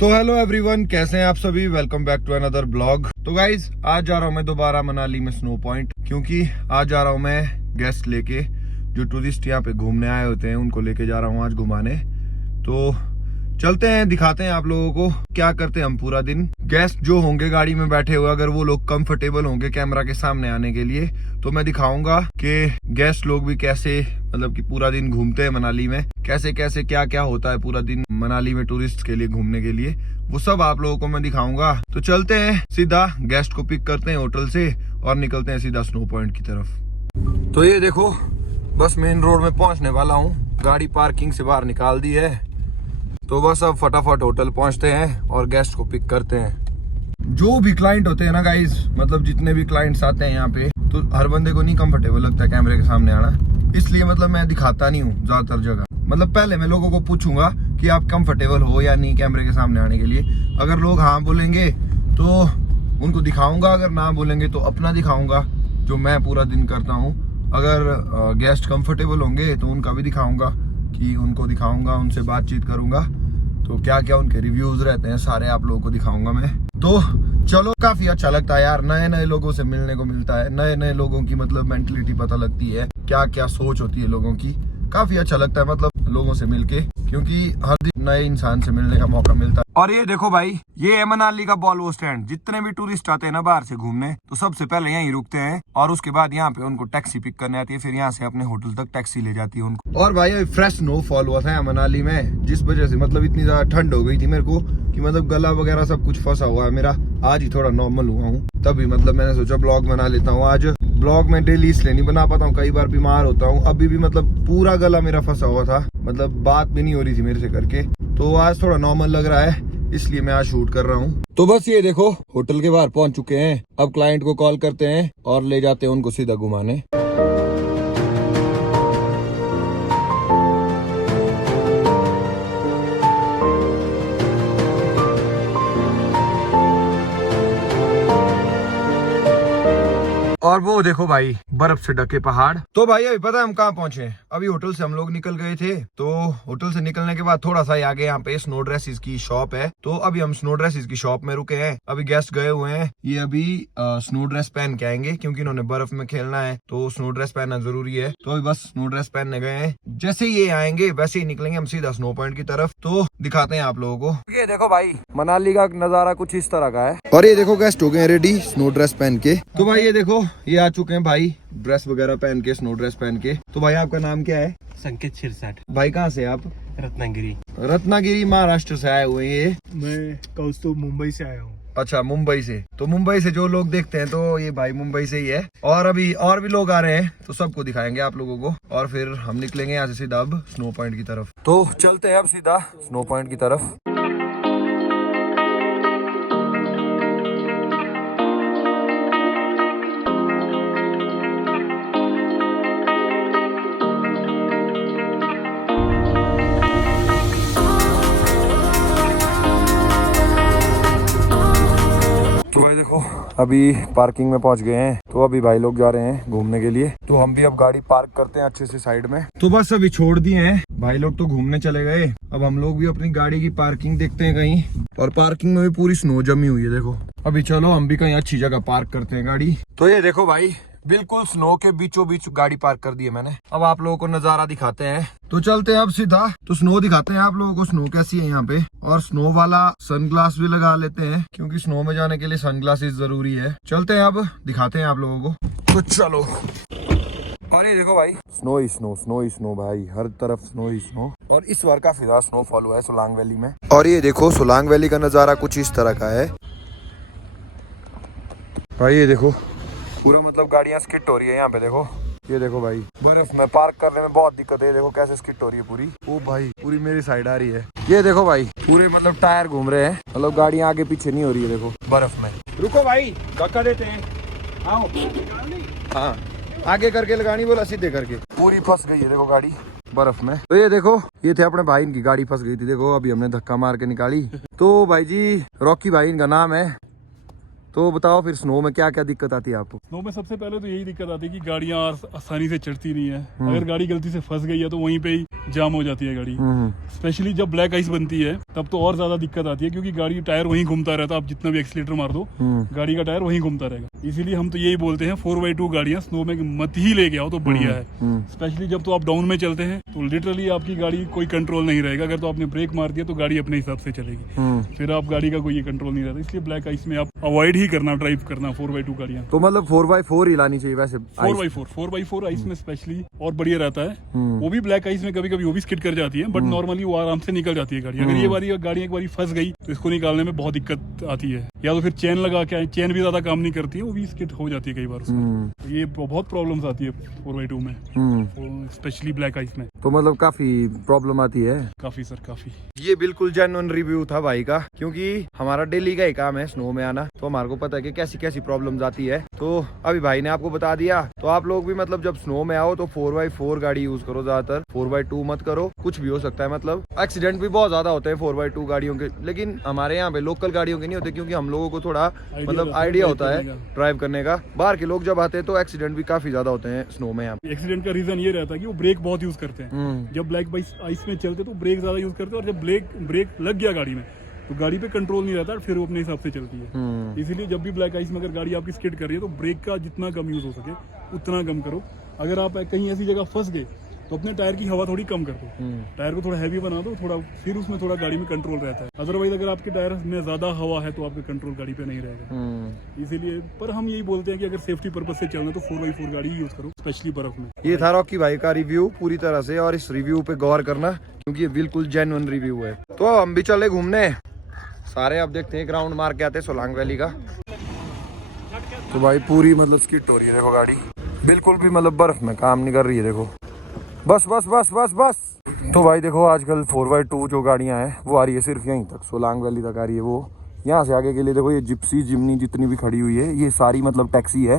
तो hello everyone, कैसे हैं आप सभी। Welcome back to another blog. तो गाइज आज जा रहा हूँ मैं दोबारा मनाली में स्नो पॉइंट, क्योंकि आज जा रहा हूँ मैं गेस्ट लेके। जो टूरिस्ट यहाँ पे घूमने आए होते हैं उनको लेके जा रहा हूँ आज घुमाने। तो चलते हैं, दिखाते हैं आप लोगों को क्या करते हैं हम पूरा दिन। गेस्ट जो होंगे गाड़ी में बैठे हुए, अगर वो लोग कंफर्टेबल होंगे कैमरा के सामने आने के लिए, तो मैं दिखाऊंगा कि गेस्ट लोग भी कैसे मतलब कि पूरा दिन घूमते हैं मनाली में, कैसे कैसे क्या क्या होता है पूरा दिन मनाली में टूरिस्ट के लिए घूमने के लिए, वो सब आप लोगों को मैं दिखाऊंगा। तो चलते हैं, सीधा गेस्ट को पिक करते हैं होटल से और निकलते हैं सीधा स्नो पॉइंट की तरफ। तो ये देखो, बस मेन रोड में पहुंचने वाला हूँ। गाड़ी पार्किंग से बाहर निकाल दी है, तो बस अब फटाफट होटल पहुंचते हैं और गेस्ट को पिक करते हैं। जो भी क्लाइंट होते हैं ना गाइज, मतलब जितने भी क्लाइंट्स आते हैं यहाँ पे, तो हर बंदे को नहीं कंफर्टेबल लगता है कैमरे के सामने आना, इसलिए मतलब मैं दिखाता नहीं हूँ ज्यादातर जगह। मतलब पहले मैं लोगों को पूछूंगा कि आप कंफर्टेबल हो या नहीं कैमरे के सामने आने के लिए। अगर लोग हाँ बोलेंगे तो उनको दिखाऊंगा, अगर ना बोलेंगे तो अपना दिखाऊंगा जो मैं पूरा दिन करता हूँ। अगर गेस्ट कंफर्टेबल होंगे तो उनका भी दिखाऊंगा, कि उनको दिखाऊंगा, उनसे बातचीत करूंगा, तो क्या क्या उनके रिव्यूज रहते हैं सारे आप लोगों को दिखाऊंगा मैं। तो चलो, काफी अच्छा लगता है यार, नए नए लोगों से मिलने को मिलता है, नए नए लोगों की मतलब मेंटलिटी पता लगती है, क्या क्या सोच होती है लोगों की। काफी अच्छा लगता है मतलब लोगों से मिलके, क्योंकि हर दिन नए इंसान से मिलने का मौका मिलता है। और ये देखो भाई, ये है मनाली का वॉल्वो स्टैंड। जितने भी टूरिस्ट आते हैं ना बाहर से घूमने, तो सबसे पहले यहीं रुकते हैं और उसके बाद यहाँ पे उनको टैक्सी पिक करने आती है, फिर यहाँ से अपने होटल तक टैक्सी ले जाती है उनको। और भाई फ्रेश स्नोफॉल हुआ था मनाली में, जिस वजह से मतलब इतनी ज्यादा ठंड हो गई थी मेरे को कि मतलब गला वगैरह सब कुछ फंसा हुआ है मेरा। आज ही थोड़ा नॉर्मल हुआ हूँ, तभी मतलब मैंने सोचा ब्लॉग बना लेता हूँ आज। ब्लॉग में डेली इसलिए नहीं बना पाता हूँ, कई बार बीमार होता हूँ। अभी भी मतलब पूरा गला मेरा फंसा हुआ था, मतलब बात भी नहीं हो रही थी मेरे से करके। तो आज थोड़ा नॉर्मल लग रहा है, इसलिए मैं आज शूट कर रहा हूँ। तो बस ये देखो, होटल के बाहर पहुंच चुके हैं। अब क्लाइंट को कॉल करते हैं और ले जाते हैं उनको सीधा घुमाने। और वो देखो भाई, बर्फ से ढके पहाड़। तो भाई अभी पता है हम कहाँ पहुंचे। अभी होटल से हम लोग निकल गए थे, तो होटल से निकलने के बाद थोड़ा सा आगे यहाँ पे स्नो ड्रेसेस की शॉप है, तो अभी हम स्नो ड्रेसेस की शॉप में रुके हैं। अभी गेस्ट गए हुए हैं, ये अभी स्नो ड्रेस पहन के आएंगे, क्योंकि इन्होंने बर्फ में खेलना है, तो स्नो ड्रेस पहनना जरूरी है। तो अभी बस स्नो ड्रेस पहनने गए हैं। जैसे ये आएंगे वैसे ही निकलेंगे हम सीधा स्नो पॉइंट की तरफ। तो दिखाते हैं आप लोगों को। ये देखो भाई, मनाली का नजारा कुछ इस तरह का है। और ये देखो, गेस्ट हो गए रेडी स्नो ड्रेस पहन के। तो भाई ये देखो, ये आ चुके हैं भाई ड्रेस वगैरह पहन के, स्नो ड्रेस पहन के। तो भाई आपका नाम क्या है? संकेत शिरसाट। भाई कहाँ से आप? रत्नागिरी। रत्नागिरी महाराष्ट्र से आए हुए हैं ये। मैं कौस्तुभ मुंबई से आया हूँ। अच्छा, मुंबई से। तो मुंबई से जो लोग देखते हैं तो ये भाई मुंबई से ही है। और अभी और भी लोग आ रहे हैं, तो सबको दिखाएंगे आप लोगों को। और फिर हम निकलेंगे यहाँ से सीधा अब स्नो पॉइंट की तरफ। तो चलते हैं अब सीधा स्नो पॉइंट की तरफ। तो भाई देखो, अभी पार्किंग में पहुंच गए हैं, तो अभी भाई लोग जा रहे हैं घूमने के लिए। तो हम भी अब गाड़ी पार्क करते हैं अच्छे से साइड में। तो बस अभी छोड़ दिए हैं, भाई लोग तो घूमने चले गए। अब हम लोग भी अपनी गाड़ी की पार्किंग देखते हैं कहीं, और पार्किंग में भी पूरी स्नो जमी हुई है देखो। अभी चलो हम भी कहीं अच्छी जगह पार्क करते हैं गाड़ी। तो ये देखो भाई, बिल्कुल स्नो के बीचों बीच गाड़ी पार्क कर दी है मैंने। अब आप लोगों को नजारा दिखाते हैं, तो चलते हैं अब सीधा। तो स्नो दिखाते हैं आप लोगों को, स्नो कैसी है यहाँ पे। और स्नो वाला सनग्लास भी लगा लेते हैं, क्योंकि स्नो में जाने के लिए सनग्लासेस जरूरी है। चलते हैं अब, दिखाते हैं आप लोगों को। तो चलो। और ये देखो भाई, स्नो ही स्नो, स्नो ही स्नो भाई, हर तरफ स्नो ही स्नो। और इस बार काफी ज्यादा स्नोफॉल हुआ है सोलांग वैली में। और ये देखो, सोलांग वैली का नजारा कुछ इस तरह का है भाई। ये देखो पूरा मतलब गाड़ियां स्किट हो रही है यहाँ पे, देखो। ये देखो भाई, बर्फ में पार्क करने में बहुत दिक्कत है। देखो कैसे स्किट हो रही है पूरी। ओ भाई, पूरी मेरी साइड आ रही है। ये देखो भाई, पूरे मतलब टायर घूम रहे हैं, मतलब गाड़ियां आगे पीछे नहीं हो रही है देखो बर्फ में। रुको भाई, धक्का देते हैं, आओ। हाँ, आगे करके लगानी, बोला सीधे करके। पूरी फंस गई है देखो गाड़ी बर्फ में। तो ये देखो, ये थे अपने भाई, इनकी गाड़ी फंस गई थी देखो, अभी हमने धक्का मार के निकाली। तो भाई जी, रॉकी भाई इनका नाम है। तो बताओ फिर स्नो में क्या क्या दिक्कत आती है आपको? स्नो में सबसे पहले तो यही दिक्कत आती है कि गाड़ियां आसानी से चढ़ती नहीं है। अगर गाड़ी गलती से फंस गई है तो वहीं पे ही जाम हो जाती है गाड़ी। स्पेशली जब ब्लैक आइस बनती है तब तो और ज्यादा दिक्कत आती है, क्योंकि गाड़ी टायर वहीं घूमता रहता है। आप जितना भी एक्सीलेटर मार दो गाड़ी का टायर वहीं घूमता रहेगा। इसीलिए हम तो यही बोलते हैं 4x2 गाड़ियां स्नो में मत ही लेके आओ तो बढ़िया है। स्पेशली जब तो आप डाउन में चलते हैं तो लिटरली आपकी गाड़ी कोई कंट्रोल नहीं रहेगा। अगर तो आपने ब्रेक मार दिया तो गाड़ी अपने हिसाब से चलेगी, फिर आप गाड़ी का कोई कंट्रोल नहीं रहता। इसलिए ब्लैक आइस में आप अवॉइड ही करना, ड्राइव करना 4x2 गाड़ियां। तो मतलब 4x4 ही लानी चाहिए वैसे? 4x4 आइस में स्पेशली और बढ़िया रहता है। वो भी ब्लैक आइस में कभी कभी वो भी स्किड कर जाती है, बट नॉर्मली वो आराम से निकल जाती है गाड़ी। अगर ये वाली गाड़ी एक बार फंस गई तो इसको निकालने में बहुत दिक्कत आती है, या तो फिर चेन लगा के, चेन भी ज्यादा काम नहीं करती है, वो भी स्किड हो जाती है कई बार उसमें। तो ये बहुत प्रॉब्लम्स आती है 4x2 में, स्पेशली ब्लैक आइस में। तो मतलब काफी प्रॉब्लम आती है? काफी सर, काफी। ये बिल्कुल जेन्युइन रिव्यू था भाई का, क्योंकि हमारा डेली का ही काम है स्नो में आना, तो हमारे को पता है कि कैसी कैसी प्रॉब्लम्स आती है। तो अभी भाई ने आपको बता दिया, तो आप लोग भी मतलब जब स्नो में आओ तो 4x4 गाड़ी यूज करो ज्यादातर, 4x2 मत करो। कुछ भी हो सकता है, मतलब एक्सीडेंट भी बहुत ज्यादा होते हैं 4x2 गाड़ियों के, लेकिन हमारे यहाँ पे लोकल गाड़ियों के नहीं होते, क्योंकि हम लोगों को थोड़ा मतलब आइडिया होता है ड्राइव करने का। बाहर के लोग जब आते हैं तो एक्सीडेंट भी काफी ज्यादा होते हैं स्नो में। यहाँ एक्सीडेंट का रीजन ये रहता है कि वो ब्रेक बहुत यूज करते हैं। जब ब्लैक आइस में चलते तो ब्रेक ज्यादा यूज करते हैं, और जब ब्रेक लग गया गाड़ी में तो गाड़ी पे कंट्रोल नहीं रहता, फिर वो अपने हिसाब से चलती है। इसीलिए जब भी ब्लैक आइस में अगर गाड़ी आपकी स्किड कर रही है तो ब्रेक का जितना कम यूज हो सके उतना कम करो। अगर आप कहीं ऐसी जगह फंस गए तो अपने टायर की हवा थोड़ी कम कर दो, टायर को थोड़ा हैवी बना दो थोड़ा, फिर उसमें थोड़ा गाड़ी में कंट्रोल रहता है। अदरवाइज अगर आपके टायर में ज्यादा हवा है तो आपका कंट्रोल गाड़ी पे नहीं रहेगा। इसीलिए पर हम यही बोलते हैं कि अगर सेफ्टी पर्पज से चलना तो 4x4 गाड़ी यूज करो, स्पेशली बर्फ में। ये था रॉकी भाई का रिव्यू पूरी तरह से, और इस रिव्यू पे गौर करना क्योंकि ये बिल्कुल जेन्युइन रिव्यू है। तो हम भी चले घूमने सारे, अब देखते हैं, एक राउंड मार के आते हैं सोलांग वैली का। तो भाई पूरी मतलब स्किड हो रही है, देखो गाड़ी बिल्कुल भी मतलब बर्फ में काम नहीं कर रही है। देखो बस बस बस बस बस। तो भाई देखो आजकल 4x2 जो गाड़ियां हैं वो आ रही है सिर्फ यहीं तक, सोलांग वैली तक आ रही है। वो यहाँ से आगे के लिए देखो ये जिप्सी जिमनी जितनी भी खड़ी हुई है ये सारी मतलब टैक्सी है।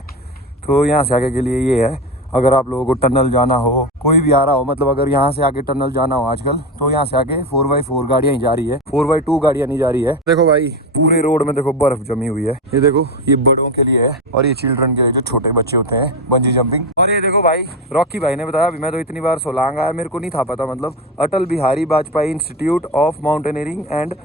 तो यहाँ से आगे के लिए ये है। अगर आप लोगों को टनल जाना हो, कोई भी आ रहा हो, मतलब अगर यहाँ से आगे टनल जाना हो आजकल, तो यहाँ से आगे 4x4 गाड़ियां ही जा रही है, 4x2 गाड़ियां नहीं जा रही है। देखो भाई पूरे रोड में देखो बर्फ जमी हुई है। ये देखो ये बड़ों के लिए है और ये चिल्ड्रन के लिए जो छोटे बच्चे होते हैं, बंजी जंपिंग। और ये देखो भाई रॉकी भाई ने बताया, अभी मैं तो इतनी बार सोलांग आया मेरे को नहीं था पता, मतलब Atal Bihari Vajpayee institute of mountaineering and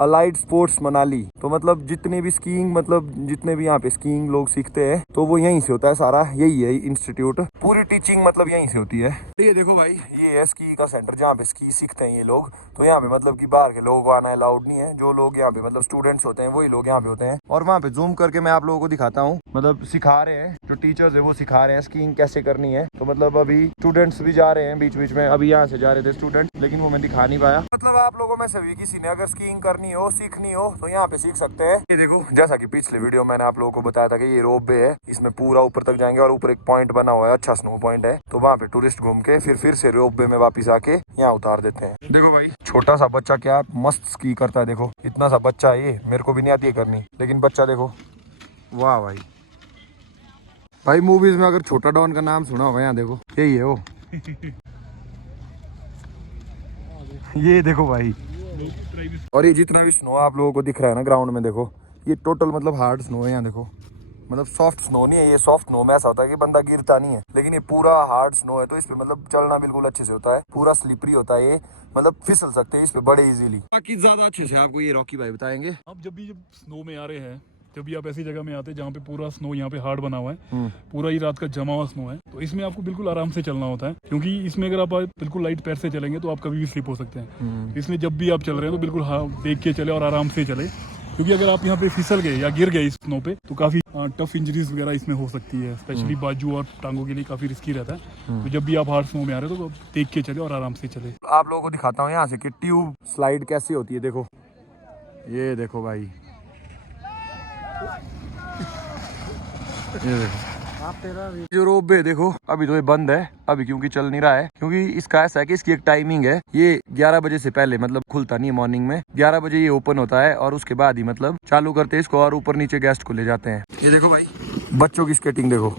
allied sports Manali. तो मतलब जितने भी स्कीइंग, मतलब जितने भी यहाँ पे स्कीइंग लोग सीखते हैं तो वो यहीं से होता है सारा, यही है इंस्टीट्यूट, पूरी टीचिंग मतलब यहीं से होती है। ये देखो भाई ये है स्की का सेंटर जहाँ पे स्की सीखते हैं ये लोग। तो यहाँ पे मतलब कि बाहर के लोगों को आना अलाउड नहीं है, जो लोग यहाँ पे मतलब स्टूडेंट्स होते हैं वही लोग यहाँ पे होते हैं। और वहाँ पे जूम करके मैं आप लोगों को दिखाता हूँ, मतलब सिखा रहे हैं जो टीचर्स है वो सिखा रहे हैं स्कीइंग कैसे करनी है। तो मतलब अभी स्टूडेंट्स भी जा रहे हैं बीच बीच में, अभी यहाँ से जा रहे थे स्टूडेंट, लेकिन वो मैं दिखा नहीं पाया। मतलब आप लोगों में से भी किसी ने अगर स्कीइंग करनी हो, सीखनी हो, तो यहाँ पे सीख सकते हैं। ये देखो जैसा कि पिछले वीडियो मैंने आप लोगों को बताया था कि ये रोप वे है, इसमें पूरा ऊपर तक जाएंगे और ऊपर एक पॉइंट बना हुआ है, अच्छा स्नो पॉइंट है। तो वहाँ पे टूरिस्ट घूम के फिर से रोप वे में वापस आके यहाँ उतार देते हैं। देखो भाई छोटा सा बच्चा क्या मस्त स्की करता है, देखो इतना सा बच्चा है ये, मेरे को भी नहीं आती है करनी, लेकिन बच्चा देखो, वाह भाई। भाई मूवीज में अगर छोटा डॉन का नाम सुना होगा, यहाँ देखो यही है वो। ये देखो भाई, और ये जितना भी स्नो आप लोगों को दिख रहा है ना ग्राउंड में, देखो ये टोटल मतलब हार्ड स्नो है। यहाँ देखो मतलब सॉफ्ट स्नो नहीं है, ये सॉफ्ट स्नो में ऐसा होता है कि बंदा गिरता नहीं है, लेकिन ये पूरा हार्ड स्नो है तो इस पे मतलब चलना बिल्कुल अच्छे से होता है, पूरा स्लिपरी होता है ये, मतलब फिसल सकते हैं इस पे बड़े इजीली। बाकी ज्यादा अच्छे से आपको ये रॉकी भाई बताएंगे। आप जब स्नो में आ रहे हैं, जब भी आप ऐसी जगह में आते हैं जहाँ पे पूरा स्नो यहाँ पे हार्ड बना हुआ है, पूरा ही रात का जमा हुआ स्नो है, तो इसमें आपको बिल्कुल आराम से चलना होता है, क्योंकि इसमें अगर आप बिल्कुल लाइट पैर से चलेंगे तो आप कभी भी स्लिप हो सकते हैं। इसमें जब भी आप चल रहे हैं तो बिल्कुल देख के चले और आराम से चले, क्योंकि अगर आप यहाँ पे फिसल गए या गिर गए इस स्नो पे तो काफी टफ इंजरीज वगैरह इसमें हो सकती है, स्पेशली बाजू और टांगों के लिए काफी रिस्की रहता है। तो जब भी आप हार्ड स्नो में आ रहे हो तो देख के चले और आराम से चले। आप लोगों को दिखाता हूँ यहाँ से कि ट्यूब स्लाइड कैसी होती है। देखो ये देखो भाई, ये देखो जो रोप वे देखो, अभी तो ये बंद है अभी क्योंकि चल नहीं रहा है, क्योंकि इसका ऐसा है कि इसकी एक टाइमिंग है, ये 11 बजे से पहले मतलब खुलता नहीं है मॉर्निंग में, 11 बजे ये ओपन होता है और उसके बाद ही मतलब चालू करते हैं इसको और ऊपर नीचे गेस्ट को ले जाते हैं। ये देखो भाई बच्चों की स्केटिंग देखो,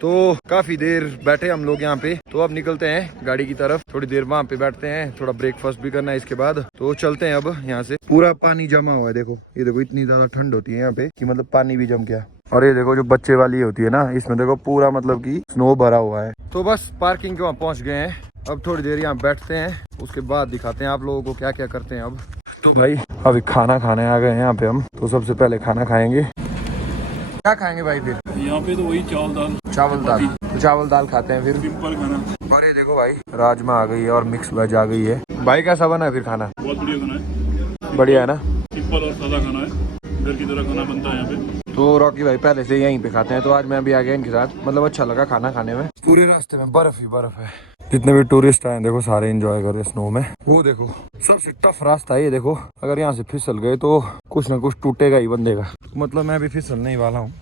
तो काफी देर बैठे हम लोग यहाँ पे, तो अब निकलते हैं गाड़ी की तरफ। थोड़ी देर वहाँ पे बैठते हैं, थोड़ा ब्रेकफास्ट भी करना है इसके बाद, तो चलते हैं अब यहाँ से। पूरा पानी जमा हुआ है, देखो ये देखो, इतनी ज्यादा ठंड होती है यहाँ पे कि मतलब पानी भी जम गया। और ये देखो जो बच्चे वाली होती है ना, इसमें देखो पूरा मतलब कि स्नो भरा हुआ है। तो बस पार्किंग के वहाँ पहुँच गए हैं, अब थोड़ी देर यहाँ बैठते हैं, उसके बाद दिखाते हैं आप लोगों को क्या क्या करते हैं अब। तो भाई अभी खाना खाने आ गए हैं यहाँ पे हम, तो सबसे पहले खाना खाएंगे। क्या खाएंगे भाई फिर? यहाँ पे तो वही चावल दाल, तो चावल दाल खाते हैं फिर। सिंपल खाना। और ये देखो भाई राजमा आ गई है और मिक्स वेज आ गई है। भाई कैसा बना है फिर खाना? बहुत बढ़िया खाना है, बढ़िया है ना? सिंपल और सादा खाना है, घर की तरह खाना बनता है यहाँ पे। तो रॉकी भाई पहले से यहीं पे खाते हैं, तो आज मैं भी आ गया इनके साथ, मतलब अच्छा लगा खाना खाने में। पूरे रास्ते में बर्फ ही बर्फ है, जितने भी टूरिस्ट आए देखो सारे एंजॉय कर रहे हैं स्नो में। वो देखो सबसे टफ रास्ता है ये, देखो अगर यहाँ से फिसल गए तो कुछ ना कुछ टूटेगा ही बंदे का, मतलब मैं भी फिसलने ही वाला हूँ।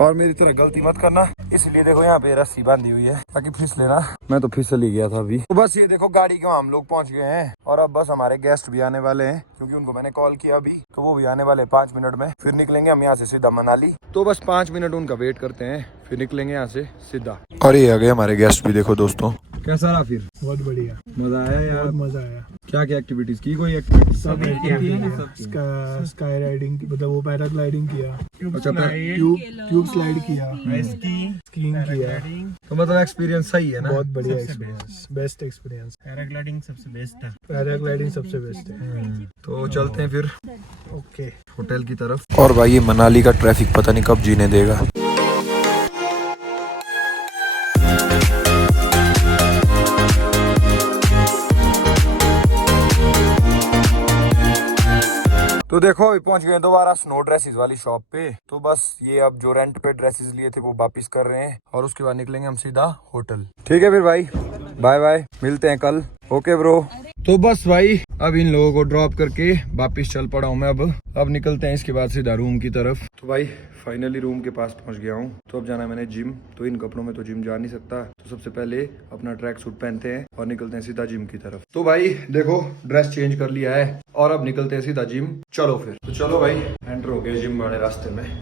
और मेरी तरह गलती मत करना, इसलिए देखो यहाँ पे रस्सी बांधी हुई है ताकि फिसले ना, मैं तो फिसल ही गया था अभी। तो बस ये देखो गाड़ी के वहाँ हम लोग पहुँच गए हैं, और अब बस हमारे गेस्ट भी आने वाले हैं, क्योंकि उनको मैंने कॉल किया अभी, तो वो भी आने वाले 5 मिनट में। फिर निकलेंगे हम यहाँ से सीधा मनाली, तो बस 5 मिनट उनका वेट करते हैं, फिर निकलेंगे यहाँ से सीधा। और ये आ गए हमारे गेस्ट भी, देखो दोस्तों। कैसा रहा फिर? बहुत बढ़िया, मजा आया यार? बहुत मजा आया। क्या क्या एक्टिविटीज की? कोई एक्टिविटी? सब स्काई राइडिंग, मतलब वो पैराग्लाइडिंग किया, अच्छा ट्यूब स्लाइड किया, स्कीइंग किया। तो मतलब एक्सपीरियंस सही है ना? बहुत बढ़िया एक्सपीरियंस, बेस्ट एक्सपीरियंस। पैराग्लाइडिंग सबसे बेस्ट है। पैराग्लाइडिंग सबसे बेस्ट है। तो चलते हैं फिर ओके होटल की तरफ। और भाई ये मनाली का ट्रैफिक पता नहीं कब जीने देगा। तो देखो अभी पहुंच गए दोबारा स्नो ड्रेसेस वाली शॉप पे, तो बस ये अब जो रेंट पे ड्रेसेस लिए थे वो वापिस कर रहे हैं, और उसके बाद निकलेंगे हम सीधा होटल। ठीक है फिर भाई, बाय बाय, मिलते हैं कल। Okay bro. तो बस भाई अब इन लोगों को ड्रॉप करके वापिस चल पड़ा हूँ मैं, अब निकलते हैं इसके बाद सीधा रूम की तरफ। तो भाई फाइनली रूम के पास पहुंच गया हूँ, तो अब जाना है मैंने जिम, तो इन कपड़ों में तो जिम जा नहीं सकता, तो सबसे पहले अपना ट्रैक सूट पहनते हैं और निकलते हैं सीधा जिम की तरफ। तो भाई देखो ड्रेस चेंज कर लिया है और अब निकलते हैं सीधा जिम। चलो फिर, तो चलो भाई एंटर हो गए जिम वाले रास्ते में।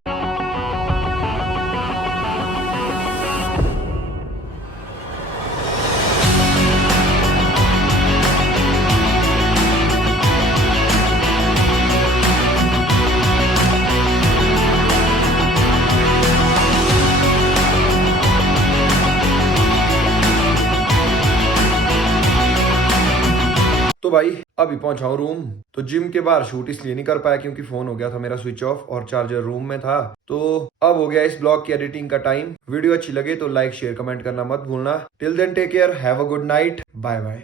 तो भाई अभी पहुंचा हूँ रूम, तो जिम के बाहर शूट इसलिए नहीं कर पाया क्योंकि फोन हो गया था मेरा स्विच ऑफ और चार्जर रूम में था। तो अब हो गया इस ब्लॉग की एडिटिंग का टाइम। वीडियो अच्छी लगे तो लाइक शेयर कमेंट करना मत भूलना। Till then take care, have a good night, bye bye.